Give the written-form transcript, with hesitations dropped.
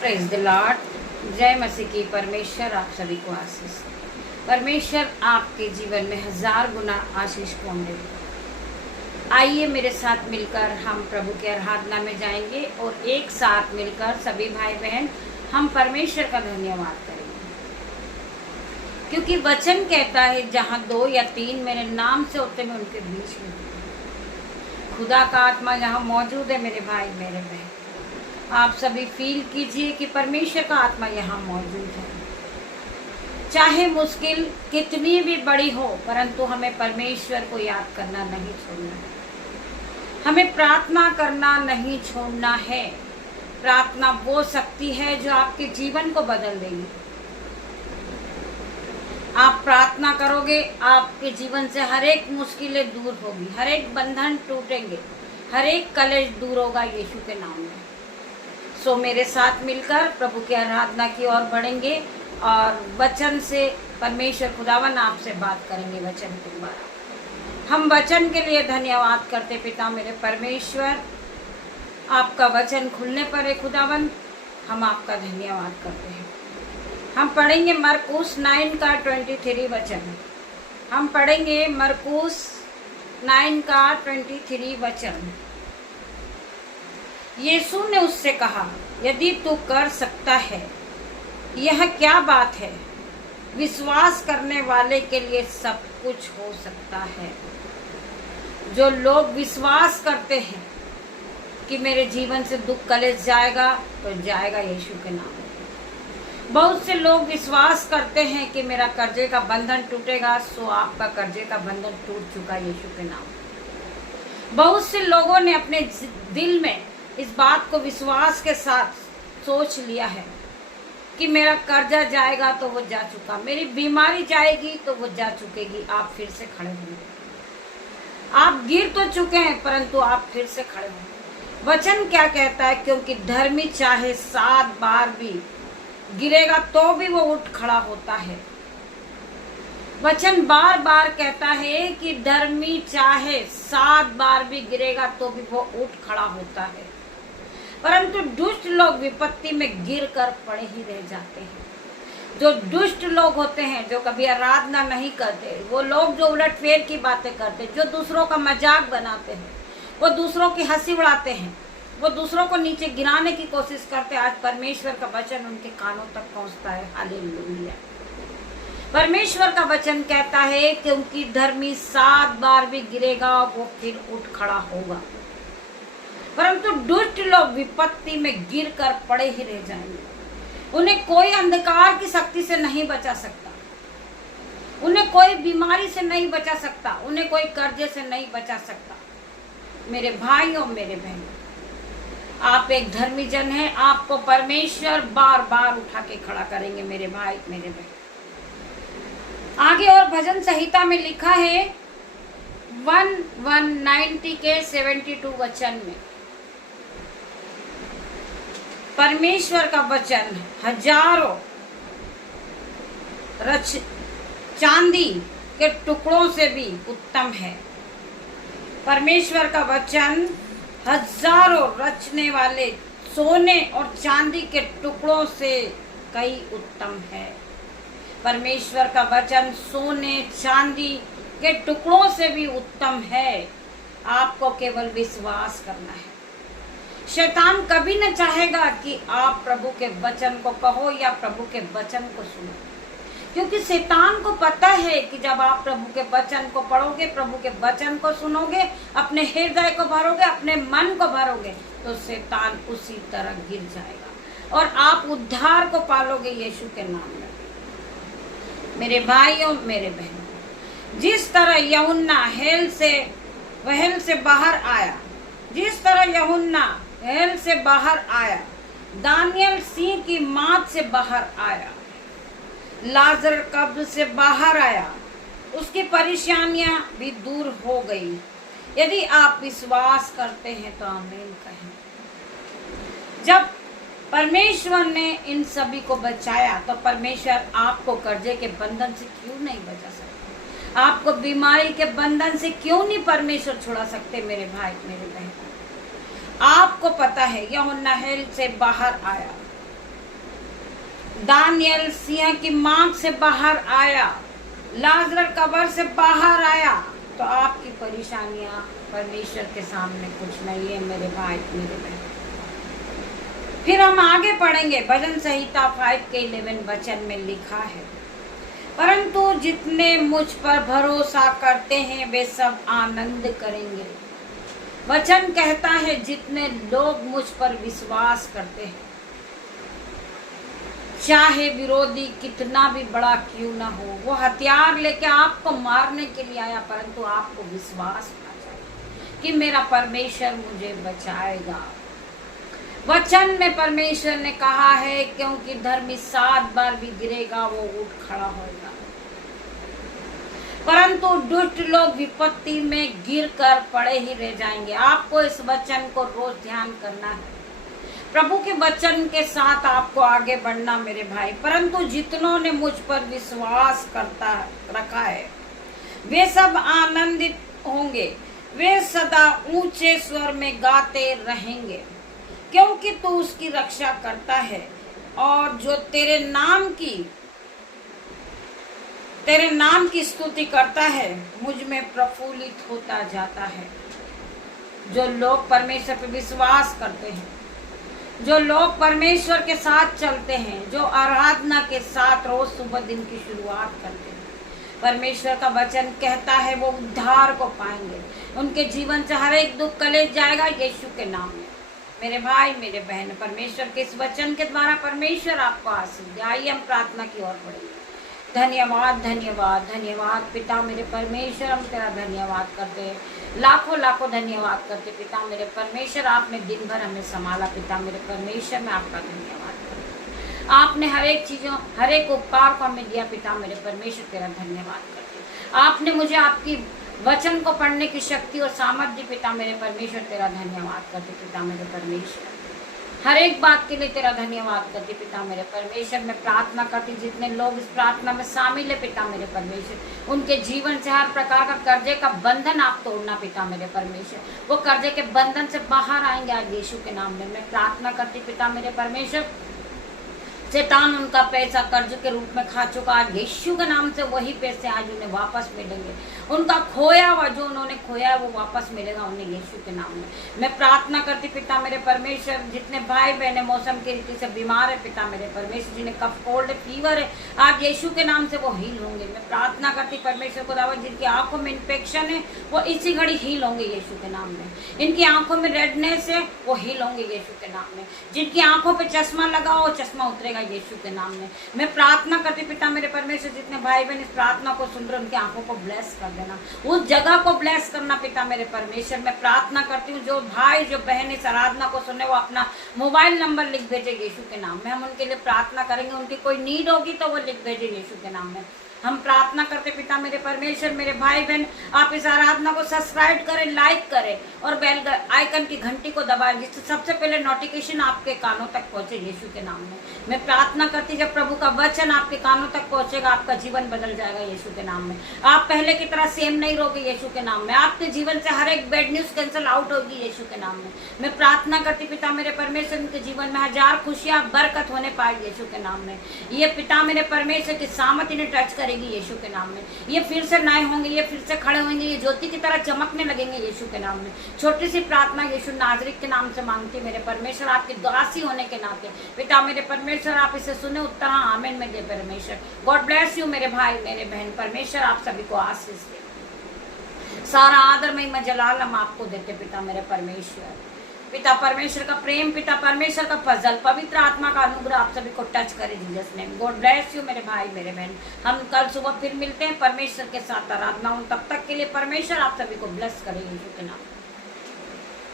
Praise the Lord. जय मसीह की। परमेश्वर आप सभी को आशीष, परमेश्वर आपके जीवन में 1000 गुना आशीष को दे। आइए मेरे साथ मिलकर हम प्रभु की आराधना में जाएंगे और एक साथ मिलकर सभी भाई बहन हम परमेश्वर का धन्यवाद करेंगे, क्योंकि वचन कहता है जहाँ 2 या 3 मेरे नाम से होते मैं उनके बीच में हूँ। खुदा का आत्मा यहाँ मौजूद है मेरे भाई मेरे बहन। आप सभी फील कीजिए कि परमेश्वर का आत्मा यहाँ मौजूद है। चाहे मुश्किल कितनी भी बड़ी हो, परंतु हमें परमेश्वर को याद करना नहीं छोड़ना है। हमें प्रार्थना करना नहीं छोड़ना है। प्रार्थना वो शक्ति है जो आपके जीवन को बदल देगी। आप प्रार्थना करोगे, आपके जीवन से हर एक मुश्किलें दूर होगी, हर एक बंधन टूटेंगे, हर एक कलेश दूर होगा यीशु के नाम में। सो मेरे साथ मिलकर प्रभु की आराधना की ओर बढ़ेंगे और वचन से परमेश्वर खुदावन आपसे बात करेंगे वचन के द्वारा। हम वचन के लिए धन्यवाद करते पिता मेरे परमेश्वर। आपका वचन खुलने पर है खुदावन, हम आपका धन्यवाद करते हैं। हम पढ़ेंगे मरकुस 9 का 23 वचन। हम पढ़ेंगे मरकुस 9 का 23 वचन। यीशु ने उससे कहा, यदि तू कर सकता है, यह क्या बात है? विश्वास करने वाले के लिए सब कुछ हो सकता है। जो लोग विश्वास करते हैं कि मेरे जीवन से दुख कलेश जाएगा, तो जाएगा यीशु के नाम में। बहुत से लोग विश्वास करते हैं कि मेरा कर्जे का बंधन टूटेगा, सो आपका कर्जे का बंधन टूट चुका यीशु के नाम में। बहुत से लोगों ने अपने दिल में इस बात को विश्वास के साथ सोच लिया है कि मेरा कर्जा जाएगा तो वो जा चुका, मेरी बीमारी जाएगी तो वो जा चुकेगी। आप फिर से खड़े होंगे। आप गिर तो चुके हैं, परंतु आप फिर से खड़े होंगे। वचन क्या कहता है? क्योंकि धर्मी चाहे 7 बार भी गिरेगा तो भी वो उठ खड़ा होता है। वचन बार बार कहता है कि धर्मी चाहे 7 बार भी गिरेगा तो भी वो उठ खड़ा होता है, परंतु दुष्ट लोग विपत्ति में गिर कर पड़े ही रह जाते हैं। जो दुष्ट लोग होते हैं, जो कभी आराधना नहीं करते, वो लोग जो उलटफेर की बातें करते, जो दूसरों का मजाक बनाते हैं, वो दूसरों की हंसी उड़ाते हैं, वो दूसरों को नीचे गिराने की कोशिश करते हैं, आज परमेश्वर का वचन उनके कानों तक पहुंचता है। हालेलुया। परमेश्वर का वचन कहता है क्योंकि धर्मी 7 बार भी गिरेगा वो फिर उठ खड़ा होगा, परंतु दुष्ट लोग विपत्ति में गिर कर पड़े ही रह जाएंगे। उन्हें कोई अंधकार की शक्ति से नहीं बचा सकता, उन्हें कोई बीमारी से नहीं बचा सकता, उन्हें कोई कर्जे से नहीं बचा सकता। मेरे भाई और मेरे बहन, आप एक धर्मी जन हैं, आपको परमेश्वर बार बार उठा के खड़ा करेंगे मेरे भाई मेरे बहन। आगे और भजन संहिता में लिखा है 190 के 72 वचन में, परमेश्वर का वचन हजारों चांदी के टुकड़ों से भी उत्तम है। परमेश्वर का वचन हजारों रचने वाले सोने और चांदी के टुकड़ों से कई उत्तम है। परमेश्वर का वचन सोने चांदी के टुकड़ों से भी उत्तम है। आपको केवल विश्वास करना है। शैतान कभी न चाहेगा कि आप प्रभु के वचन को कहो या प्रभु के वचन को सुनो, क्योंकि शैतान को पता है कि जब आप प्रभु के वचन को पढ़ोगे, प्रभु के वचन को सुनोगे, अपने हृदय को भरोगे, अपने मन को भरोगे, तो शैतान उसी तरह गिर जाएगा और आप उद्धार को पालोगे यीशु के नाम में। मेरे भाइयों मेरे बहनों, जिस तरह यूहन्ना वहल से बाहर आया, जिस तरह यूहन्ना हेल से बाहर आया, दानियल सिंह की मात से बाहर आया, लाजर कब्र से बाहर आया, उसकी परेशानियां भी दूर हो गई। यदि आप विश्वास करते हैं तो आमीन कहें। जब परमेश्वर ने इन सभी को बचाया, तो परमेश्वर आपको कर्जे के बंधन से क्यों नहीं बचा सकते? आपको बीमारी के बंधन से क्यों नहीं परमेश्वर छुड़ा सकते? मेरे भाई मेरे बहन, आपको पता है यूहन्ना हेल से बाहर आया, दानियल सिंह की मांग से बाहर आया, लाजर कब्र से बाहर आया, तो आपकी परेशानियां परमेश्वर के सामने कुछ नहीं है मेरे भाई मेरे बहन। फिर हम आगे पढ़ेंगे। भजन संहिता 5:11 वचन में लिखा है, परंतु जितने मुझ पर भरोसा करते हैं वे सब आनंद करेंगे। वचन कहता है जितने लोग मुझ पर विश्वास करते हैं, चाहे विरोधी कितना भी बड़ा क्यों ना हो, वो हथियार लेके आपको मारने के लिए आया, परंतु आपको विश्वास होना चाहिए कि मेरा परमेश्वर मुझे बचाएगा। वचन में परमेश्वर ने कहा है, क्योंकि धर्मी 7 बार भी गिरेगा वो उठ खड़ा होगा, परंतु दुष्ट लोग विपत्ति में गिरकर पड़े ही रह जाएंगे। आपको इस वचन को रोज ध्यान करना है, प्रभु के वचन के साथ आपको आगे बढ़ना मेरे भाई। परंतु जितनों ने मुझ पर विश्वास करता रखा है वे सब आनंदित होंगे, वे सदा ऊंचे स्वर में गाते रहेंगे, क्योंकि तू उसकी रक्षा करता है और जो तेरे नाम की स्तुति करता है मुझ में प्रफुल्लित होता जाता है। जो लोग परमेश्वर पर विश्वास करते हैं, जो लोग परमेश्वर के साथ चलते हैं, जो आराधना के साथ रोज सुबह दिन की शुरुआत करते हैं, परमेश्वर का वचन कहता है वो उद्धार को पाएंगे। उनके जीवन से हर एक दुख कलेश जाएगा यीशु के नाम में। मेरे भाई मेरे बहन, परमेश्वर के इस वचन के द्वारा परमेश्वर आपको आशीष दे। आइए हम प्रार्थना की ओर बढ़ेंगे। धन्यवाद धन्यवाद धन्यवाद पिता मेरे परमेश्वर, हम तेरा धन्यवाद करते हैं, लाखों लाखों धन्यवाद करते पिता मेरे परमेश्वर। आपने दिन भर हमें संभाला पिता मेरे परमेश्वर, मैं आपका धन्यवाद करती हूँ। आपने हर एक उपकार को हमें दिया पिता मेरे परमेश्वर, तेरा धन्यवाद करते। आपने मुझे आपकी वचन को पढ़ने की शक्ति और सामर्थ्य पिता मेरे परमेश्वर, तेरा धन्यवाद करते पिता मेरे परमेश्वर। हर एक बात के लिए तेरा धन्यवाद करती पिता मेरे परमेश्वर। मैं प्रार्थना करती जितने लोग इस प्रार्थना में शामिल है पिता मेरे परमेश्वर, उनके जीवन से हर प्रकार का कर्जे का बंधन आप तोड़ना पिता मेरे परमेश्वर। वो कर्जे के बंधन से बाहर आएंगे आज यीशु के नाम में। मैं प्रार्थना करती पिता मेरे परमेश्वर, शैतान उनका पैसा कर्ज के रूप में खा चुका, आज यीशु के नाम से वही पैसे आज उन्हें वापस मिलेंगे। उनका खोया हुआ जो उन्होंने खोया है वो वापस मिलेगा उन्हें यीशु के नाम में। मैं प्रार्थना करती पिता मेरे परमेश्वर, जितने भाई बहने मौसम की रीति से बीमार है पिता मेरे परमेश्वर, जिन्हें कफ कोल्ड फीवर है, आज यीशु के नाम से वो हील होंगे। मैं प्रार्थना करती परमेश्वर को दावा, जिनकी आंखों में इन्फेक्शन है वो इसी घड़ी हील होंगे यीशु के नाम में। इनकी आंखों में रेडनेस है वो हील होंगे यीशु के नाम में। जिनकी आंखों पे चश्मा लगा हो चश्मा उतरेगा यीशु के नाम में। मैं प्रार्थना करती पिता मेरे परमेश्वर, जितने भाई बहन इस प्रार्थना को सुन रहे उनकी आंखों को ब्लेस कर देना, उस जगह को ब्लेस करना पिता मेरे परमेश्वर। मैं प्रार्थना करती हूँ जो भाई जो बहन इस आराधना को सुने वो अपना मोबाइल नंबर लिख भेजे यीशु के नाम में। हम उनके लिए प्रार्थना करेंगे, उनकी कोई नीड होगी तो वो लिख भेजे यीशु के नाम में। हम प्रार्थना करते पिता मेरे परमेश्वर, मेरे भाई बहन आप इस आराधना को सब्सक्राइब करें, लाइक करें और बेल आइकन की घंटी को दबाएं, जिससे सबसे पहले नोटिफिकेशन आपके कानों तक पहुंचे यीशु के नाम में। मैं प्रार्थना करती जब प्रभु का वचन आपके कानों तक पहुंचेगा आपका जीवन बदल जाएगा यीशु के नाम में। आप पहले की तरह सेम नहीं रहोगे यीशु के नाम में। आपके जीवन से हर एक बैड न्यूज कैंसिल आउट होगी यीशु के नाम में। मैं प्रार्थना करती पिता मेरे परमेश्वर, उनके जीवन में हजार खुशियां बरकत होने पाए यीशु के नाम में। ये पिता मेरे परमेश्वर की सामत इन्हें टच करेगी यीशु के नाम में। ये फिर से नए होंगे, ये फिर से खड़े होंगे, ये ज्योति की तरह चमकने लगेंगे यीशु के नाम में। छोटी सी प्रार्थना यीशु नाजरीत के नाम से मांगती मेरे परमेश्वर, आपके दासी होने के नाते पिता मेरे परमेश्वर आप इसे सुने उत्तर आमीन में दे परमेश्वर। गॉड ब्लेस यू मेरे भाई मेरे बहन, परमेश्वर आप सभी को आशीष दे। सारा आदर महिमा जलाल हम आपको देते पिता मेरे परमेश्वर। पिता परमेश्वर का प्रेम, पिता परमेश्वर का फजल, पवित्र आत्मा का अनुग्रह आप सभी को टच करे Jesus name. God bless you मेरे भाई मेरे बहन। हम कल सुबह फिर मिलते हैं परमेश्वर के साथ आराधना। तब तक के लिए परमेश्वर आप सभी को ब्लेस करे यीशु के नाम।